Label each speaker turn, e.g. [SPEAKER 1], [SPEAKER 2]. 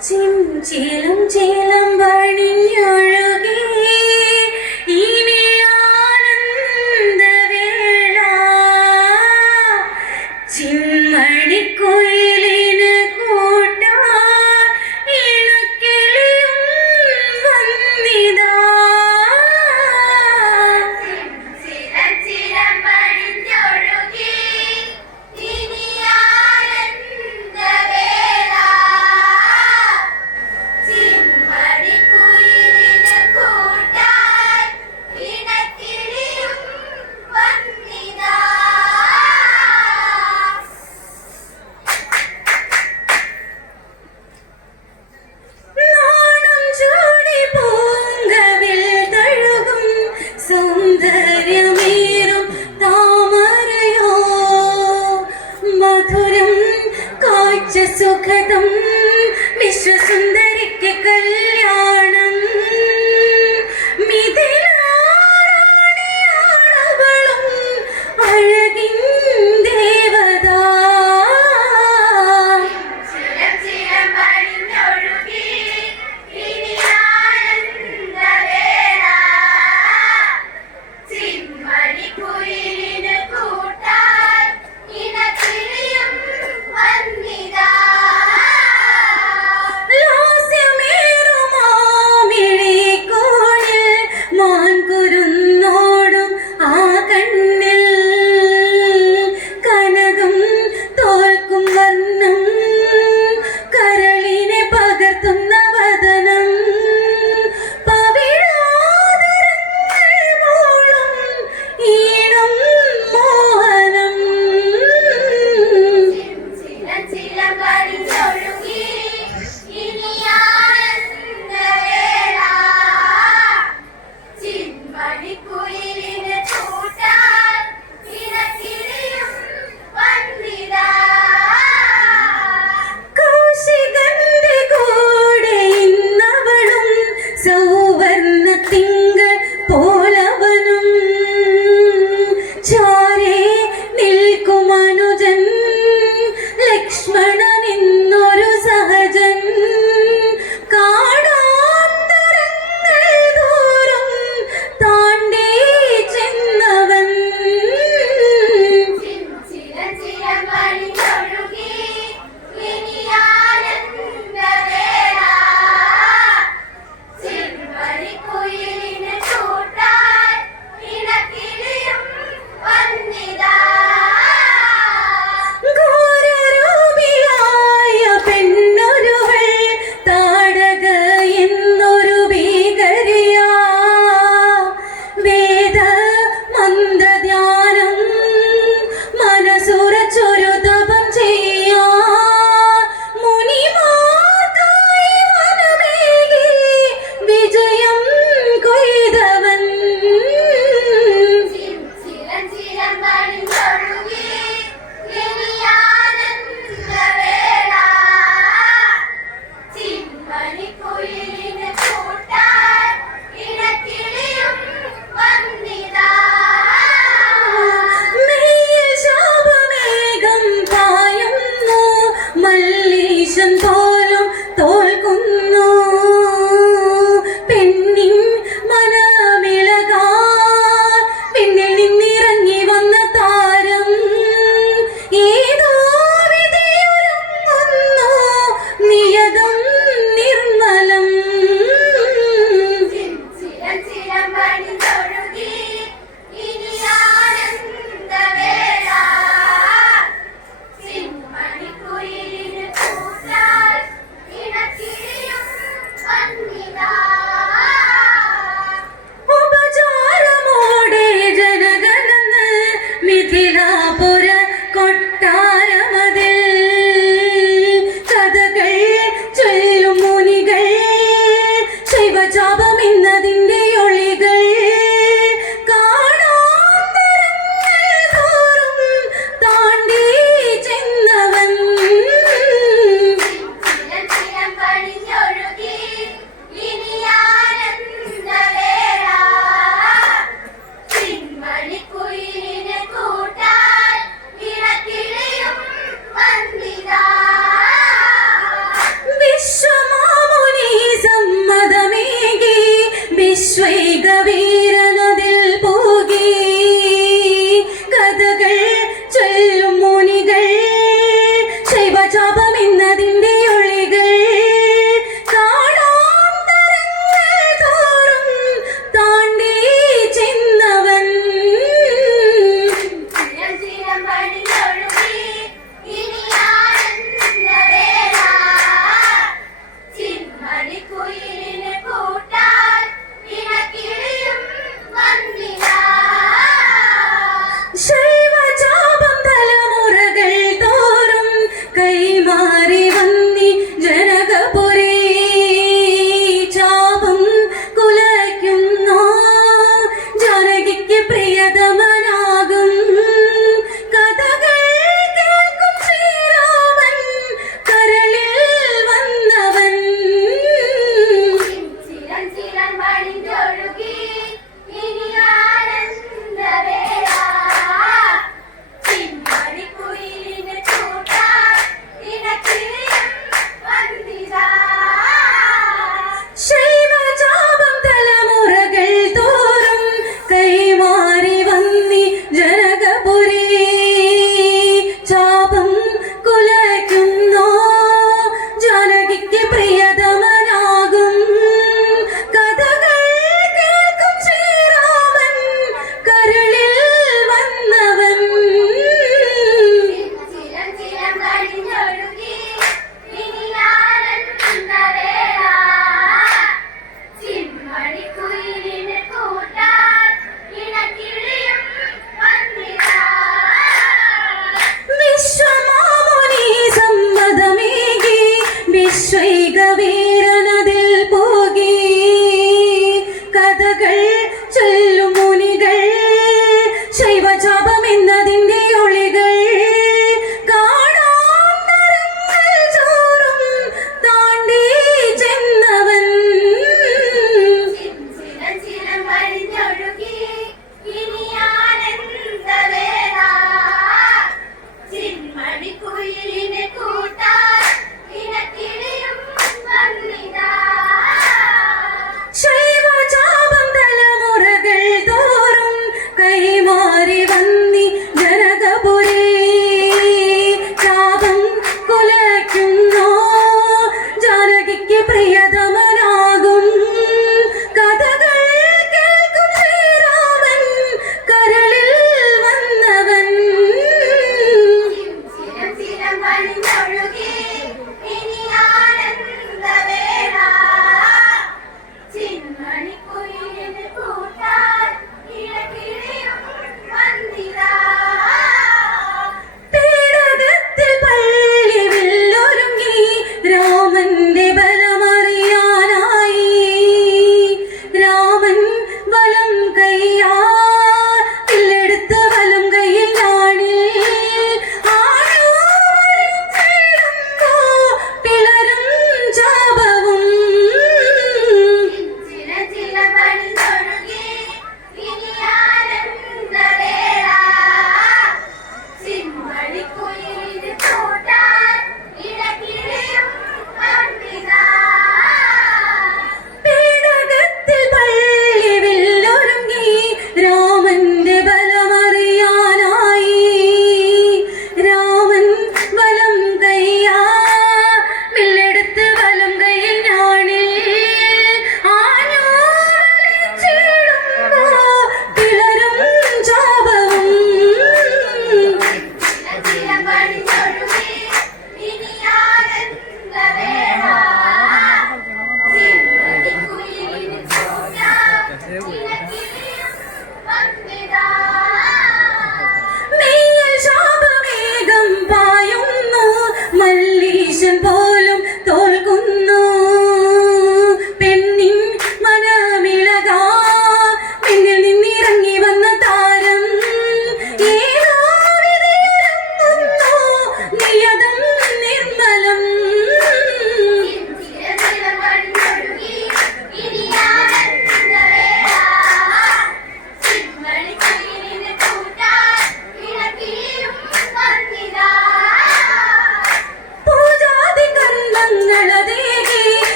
[SPEAKER 1] ചിഞ്ചിലും ചിലം
[SPEAKER 2] Breathe.